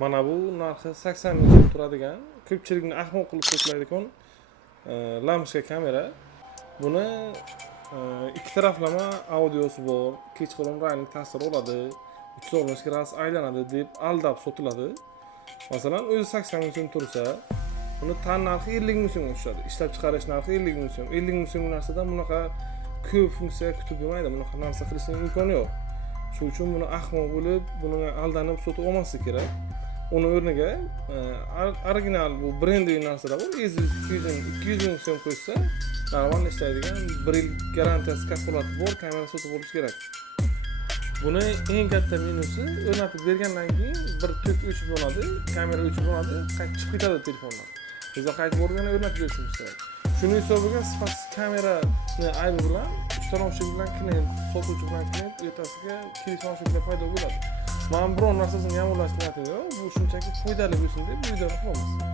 Mana bu narxi 80 ming so'm turadigan, ko'pchilikni ahmoq qilib to'playdigan lampochka kamera. Buni ikki taraflama audiosi bor, kechqurun rangli ta'sir oladi, 360 gradus aylanadi deb aldab sotiladi. Masalan, o'zi 80 ming so'm tursa, buni tan narxi 50 ming so'mga tushadi. Ishlab chiqarish narxi 50 ming so'm. 50 ming so'm narsadan bunaqa ko'p funksiya kutib bo'lmaydi. Bunaqa narsa qilishning imkoni yo'q. Shuning uchun buni ahmoq bo'lib, bunga aldanib sotib olmaslik kerak. Uni o'rniga original bu brendli narsalar bor. 200 ming so'm qo'ysa, normal ishlaydigan 1 yil garantiyasi kafolati bor kamera sotib olish kerak. Buni eng katta minusi o'rnatib bergandan keyin bir tok o'chib yonadi, kamera o'chib yonadi, chiqib ketadi telefondan. Biz qaytib o'rgani o'rnatib berishimiz kerak. Shuning hisobiga sifatsiz kamerani aybi bilan ustanovchi bilan klient, sotuvchi bilan klient o'rtasiga kelishmovchiliklar paydo bo'ladi. Men biror narsasini yomonlash niyatim yo'q. Bu shunchaki foydali bo'lsin deb videoni qilamiz.